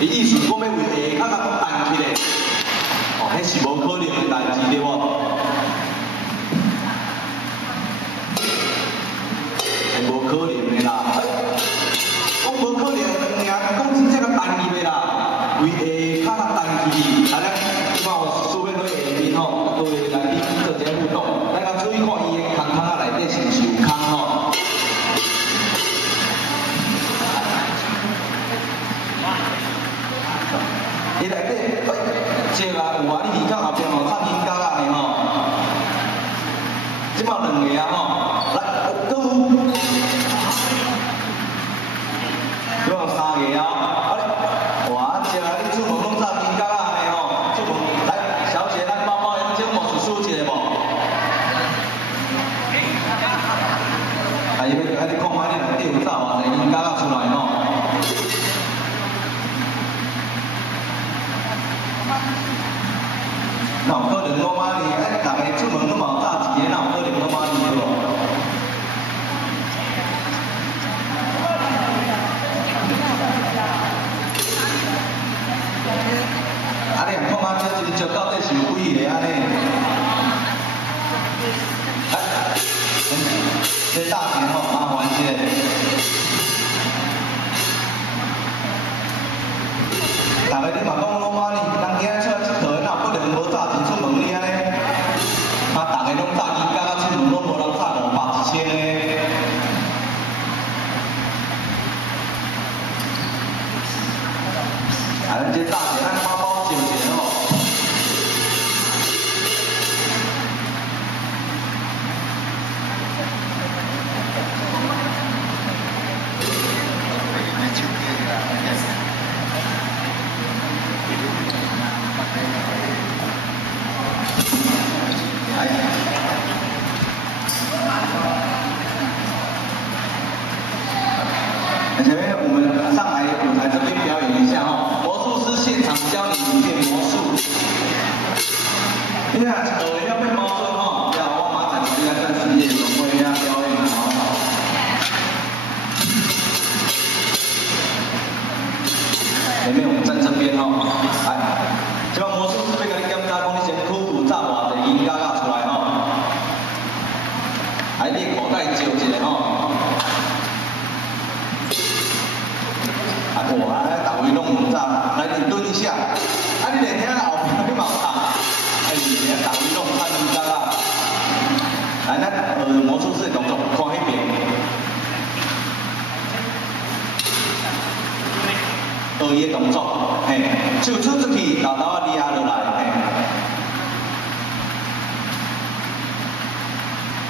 伊意思讲要为下骹甲弹起来，哦，迄是无可能的代志对无？是无可能的啦。讲无可能的，讲真正甲弹起的啦，为下骹甲弹起，啊咱即摆有苏边迄下面吼，各位来宾做一个互动，咱甲注意看伊的空仔内底是毋是有空吼？ 伊内底，这个有啊，你耳孔后边吼插银角啊呢吼，即摆两个啊吼，来，搁有，搁有三个啊，哇，这个你出门拢插银角啊呢吼，出门来，小姐，咱包包用这模式输一个无？啊，伊要你看卖你内底有插偌济银角啊出来吼。 哪有可能我妈呢？哎，大家出门都冇炸一个，哪有可能我妈呢对无？啊，你看啊，这一招到底是有几个安尼？哎，这大钱吼，麻烦些。大家你嘛讲我妈呢？人今仔出来佚佗，哪有可能无炸钱出门呢安尼？啊，大家拢炸银角啊，出门拢无人炸500、1000的。啊，咱这炸钱咱包包招一个吼。前面我们上来舞台这边表演一下哦，魔术师现场教你变魔术。你看，要变魔术哈，要我马仔应该算是夜总会要表演了哦。前面我们站这边哦，来，这个魔术师要给你检查讲，你身躯有炸偌济银角仔出来哦，来你口袋招一个吼。 哇！大位拢唔炸，来你蹲一下。啊，你连听后边你嘛有打，哎，你大位拢唔炸你知啦。来，咱魔术师的动作，看迄边。伊的动作，嘿，手出出去，豆豆啊抓落来，嘿。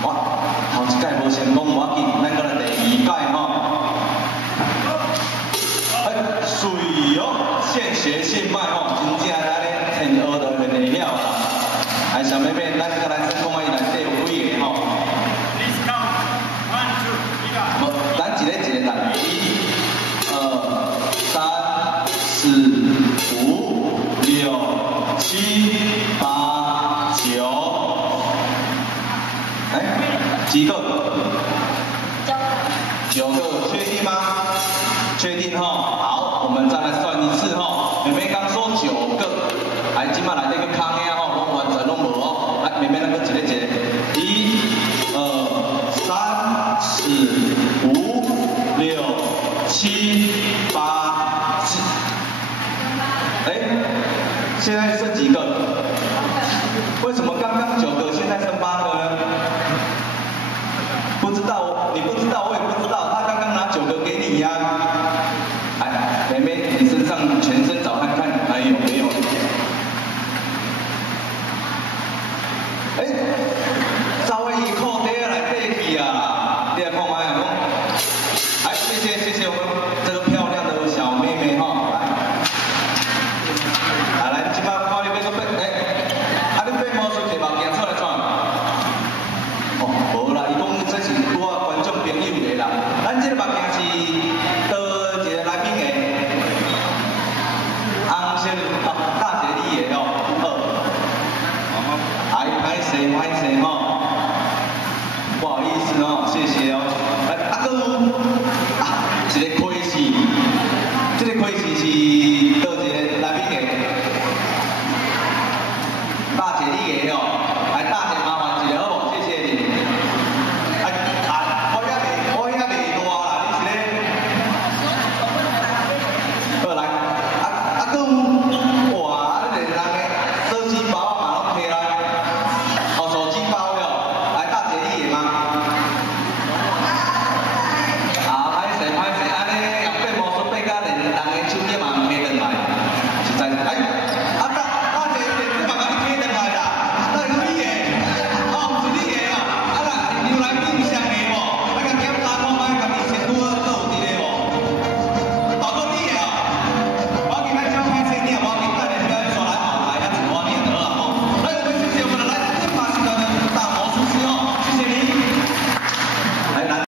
哇，头一届无成功，无要紧，咱搁来第2届吼。 水哦，现学现卖哦，真正安尼天学就会会了啦。哎，小妹妹，咱个来先讲伊内底有几个吼？无，咱一个一个来，1、2、3、4、5、6、7、8、9，哎，几个？9个，确定吗？确定吼，好，我们再来算一次吼。妹妹刚说9个，来，今麦来这个康呀吼，我完全拢无哦。来，妹妹那个一个一个，1、2、3、4、5、6、7、8、9。哎，现在剩几个？